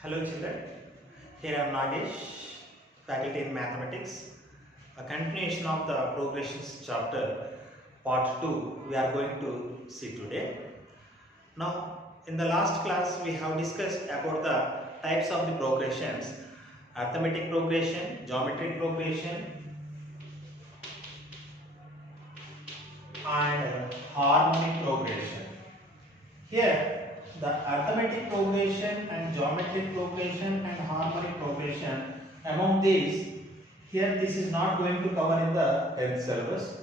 Hello children, here I am Nagesh, faculty in mathematics. A continuation of the progressions chapter part 2 we are going to see today. Now in the last class we have discussed about the types of the progressions: arithmetic progression, geometric progression and harmonic progression. Here the arithmetic progression and geometric progression and harmonic progression, among these, here this is not going to cover in the 10th syllabus.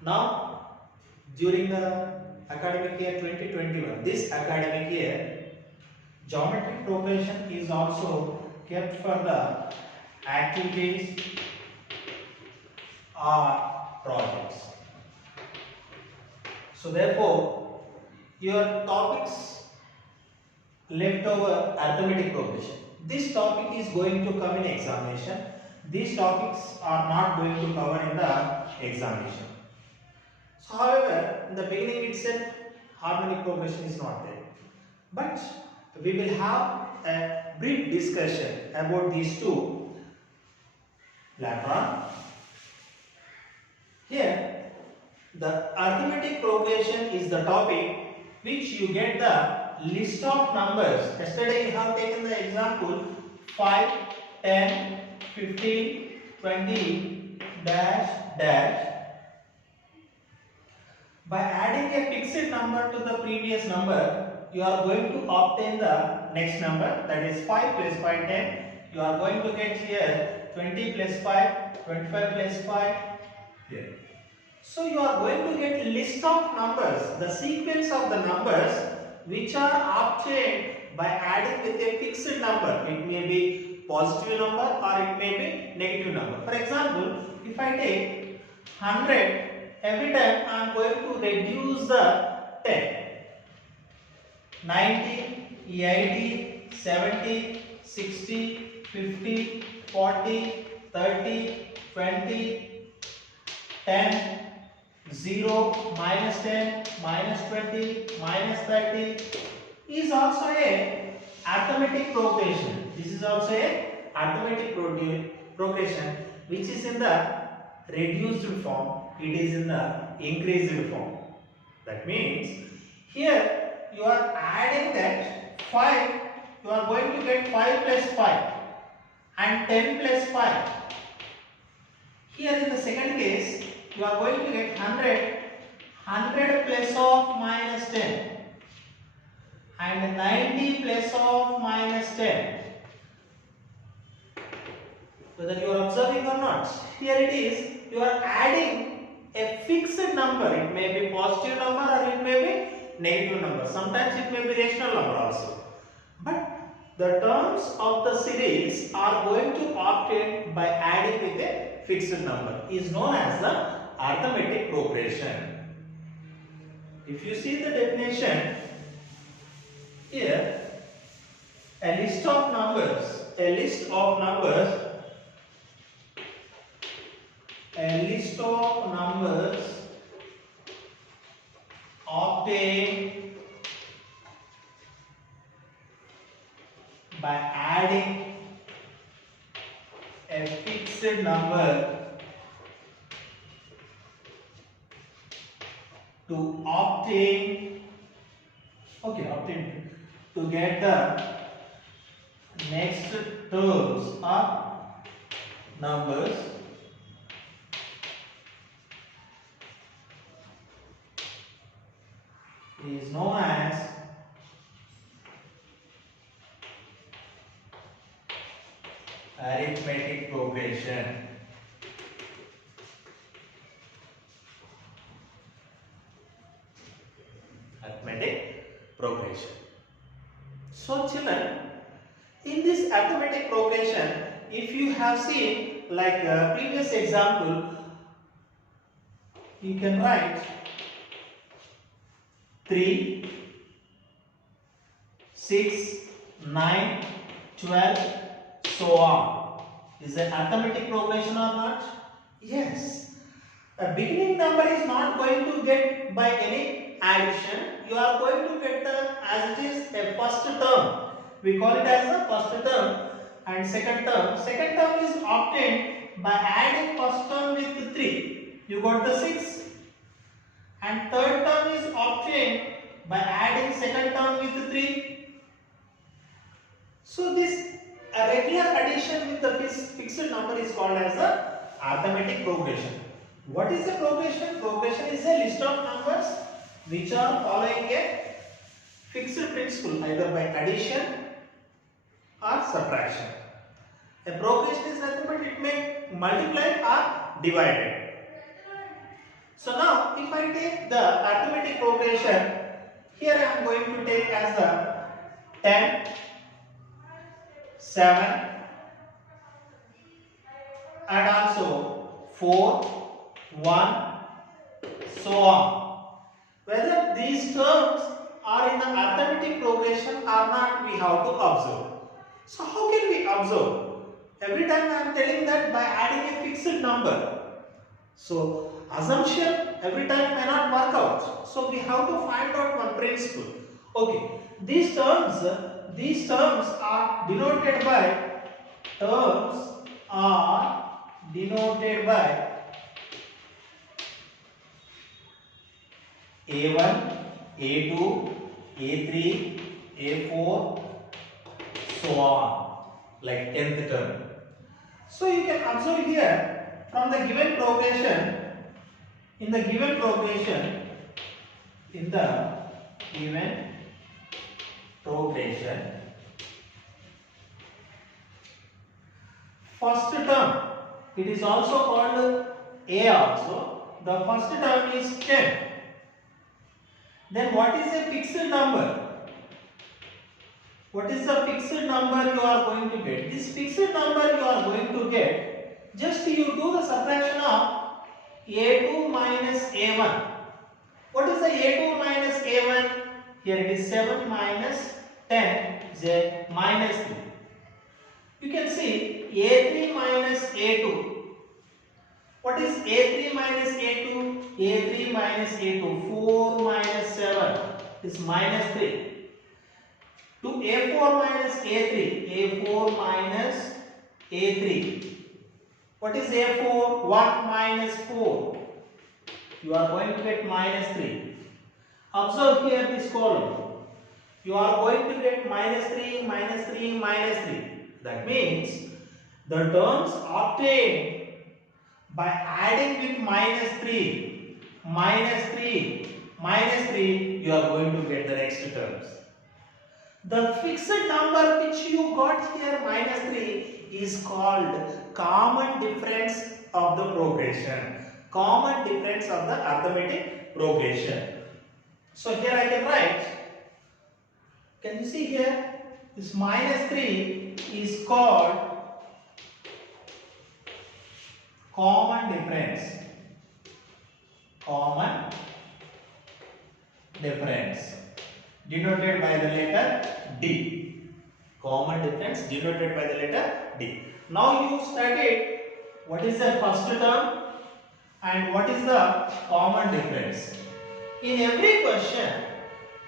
Now during the academic year 2021, this academic year, geometric progression is also kept for the activities or projects. So therefore your topics left over arithmetic progression. This topic is going to come in examination. These topics are not going to cover in the examination. So however, in the beginning itself, harmonic progression is not there. But we will have a brief discussion about these two later on. Here, the arithmetic progression is the topic which you get the list of numbers. Yesterday you have taken the example 5, 10, 15, 20, dash, dash. By adding a fixed number to the previous number, you are going to obtain the next number, that is 5 plus 5, 10. You are going to get here 20 plus 5, 25 plus 5 here. So you are going to get list of numbers, the sequence of the numbers which are obtained by adding with a fixed number. It may be positive number or it may be negative number. For example, if I take 100, every time I am going to reduce the 10. 90, 80, 70, 60, 50, 40, 30, 20, 10, 0, minus 10, minus 20, minus 30 is also a arithmetic progression. This is also a arithmetic progression which is in the reduced form, it is in the increased form. That means here you are adding that 5, you are going to get 5 plus 5 and 10 plus 5. Here in the second case, you are going to get 100, 100 plus of minus 10 and 90 plus of minus 10. Whether you are observing or not, here it is, you are adding a fixed number. It may be positive number or it may be negative number. Sometimes it may be rational number also. But the terms of the series are going to obtain by adding with a fixed number is known as the arithmetic progression. If you see the definition here, a list of numbers obtained by adding a fixed number to to get the next terms or numbers is known as arithmetic progression. Arithmetic progression. So children, in this arithmetic progression, if you have seen like previous example, you can write 3, 6, 9, 12, so on. Is that arithmetic progression or not? Yes. A beginning number is not going to get by any addition. You are going to get the as it is a first term. we call it as the first term, and second term. Second term is obtained by adding first term with 3. You got the 6. And third term is obtained by adding second term with 3. So this regular addition with the fixed number is called as the arithmetic progression. What is the progression? Progression is a list of numbers which are following a fixed principle, either by addition or subtraction. A progression is nothing but it may multiply or divided. So now if I take the arithmetic progression, here I am going to take as the 10, 7 and also 4, 1, so on. Whether these terms are in the arithmetic progression or not, we have to observe. So how can we observe? Every time I am telling that by adding a fixed number. So assumption every time may not work out. So we have to find out one principle. Okay, these terms are denoted by A1, A2, A3, A4, so on, like 10th term. So you can observe here from the given progression, first term, it is also called A also. The first term is 10. Then what is a fixed number? What is the fixed number you are going to get? This fixed number you are going to get, just you do the subtraction of A2 minus A1. What is the A2 minus A1? Here it is 7 minus 10 is minus 3. You can see A3 minus A2. What is A3 minus A2? A3 minus A2, 4 minus 7 is minus 3. To A4 minus A3, A4 minus A3. What is A4? 1 minus 4. You are going to get minus 3. Observe here this column. You are going to get minus 3, minus 3, minus 3. That means the terms obtained by adding with minus 3, minus 3, minus 3, you are going to get the next terms. The fixed number which you got here minus 3 is called common difference of the progression. Common difference of the arithmetic progression. So here I can write, can you see here, this minus 3 is called common difference. Common difference denoted by the letter D. Common difference denoted by the letter D. Now you studied what is the first term and what is the common difference. In every question,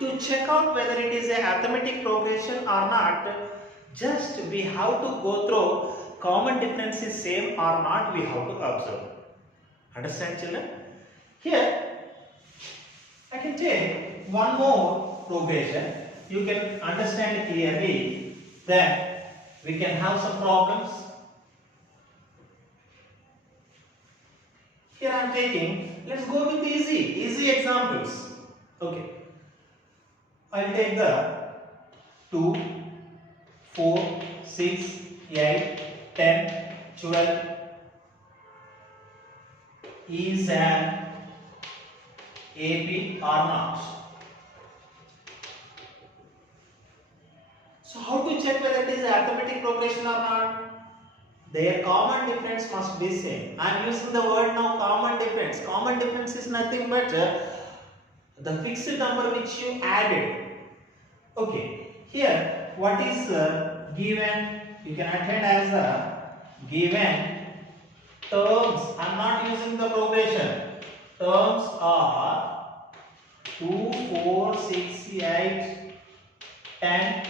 to check out whether it is a arithmetic progression or not, just we have to go through common difference is same or not, we have to observe. Understand, children? Here I can take one more progression. You can understand clearly that we can have some problems. Here I am taking, let's go with easy examples. Okay. I will take the 2, 4, 6, 8, 10, 12 is an AP or not. So how to check whether it is arithmetic progression or not? Their common difference must be same. I am using the word now common difference. Common difference is nothing but the fixed number which you added. Okay, here what is given? You can attend as a given terms. I am not using the progression. Terms are 2, 4, 6, 8, 10,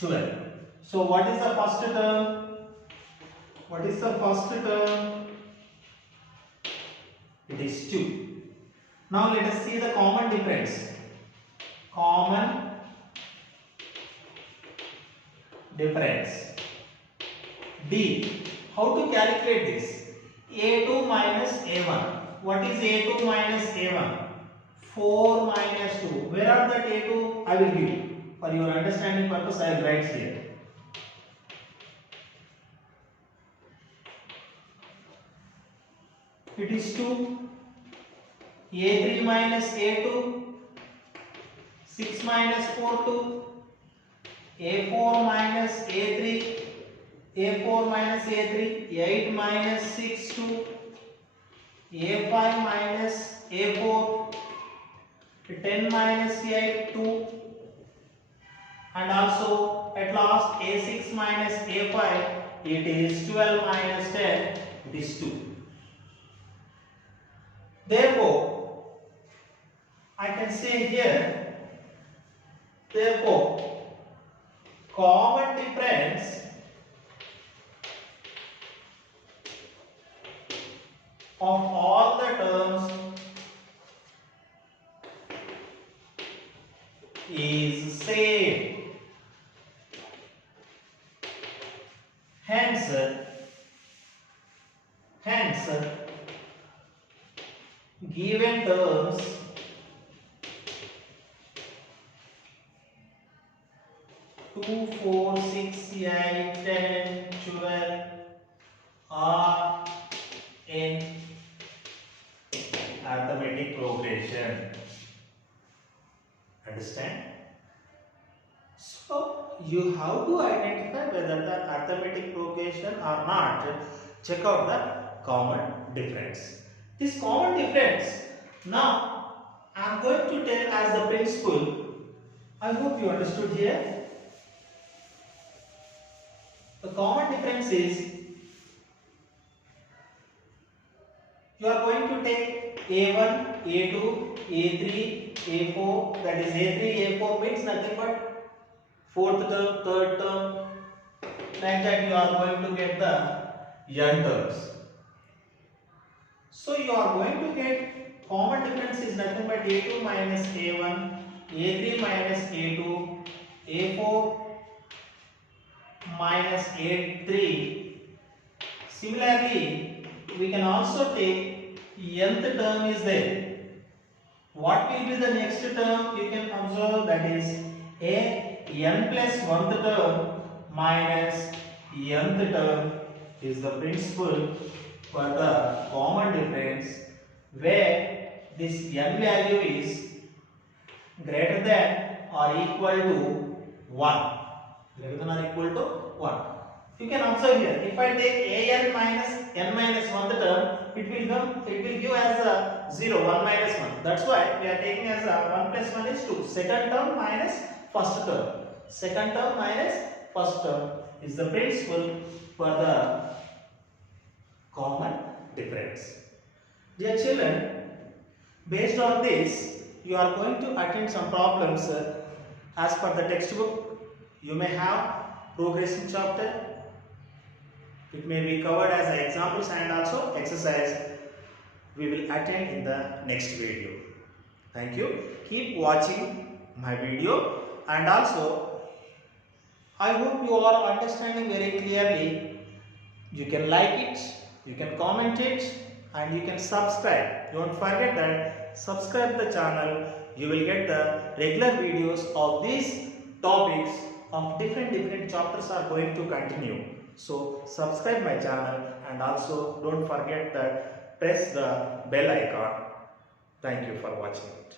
12. So what is the first term? What is the first term? It is 2. Now let us see the common difference. Common difference. D. How to calculate this? A2 minus A1. What is A2 minus A1? 4 minus 2. Where are that A2? I will give you. For your understanding purpose, I will write here. It is 2. A3 minus A2. 6 minus 4, 2. A4 minus A3. A4 minus A3. 8 minus 6, 2. A5 minus A4. 10 minus 8, 2. And also at last A6 minus A5, it is 12 minus 10, it is 2. Therefore, I can say here, therefore, common difference of all the terms is same. Hence, given terms two, 4, 6, 8, 10, 12 are in arithmetic progression. Understand? So you have to identify whether the arithmetic progression or not. Check out the common difference. This common difference, now I am going to tell as the principle. I hope you understood here. The common difference is you are going to take A1, A2, A3, A4, that is A3, A4 means nothing but fourth term, third term, like that you are going to get the n terms. So you are going to get common difference is nothing but A2 minus A1, A3 minus A2, A4 minus A3. Similarly, we can also take nth term is there. What will be the next term? You can observe that is a n plus 1th term minus nth term is the principle for the common difference where this n value is greater than or equal to 1. Greater than or equal to 1. You can observe here. If I take an minus n minus 1 term, it will give as a 0, 1 minus 1. That's why we are taking as a 1 plus 1 is 2. Second term minus first term. Second term minus first term is the principle for the common difference. Dear children, based on this, you are going to attend some problems as per the textbook. You may have progression chapter. It may be covered as examples and also exercise. We will attend in the next video. Thank you. Keep watching my video, and also I hope you are understanding very clearly. You can like it, you can comment it, and you can subscribe. Don't forget that subscribe the channel. You will get the regular videos of these topics of different chapters are going to continue. So subscribe my channel, and also don't forget that press the bell icon. Thank you for watching it.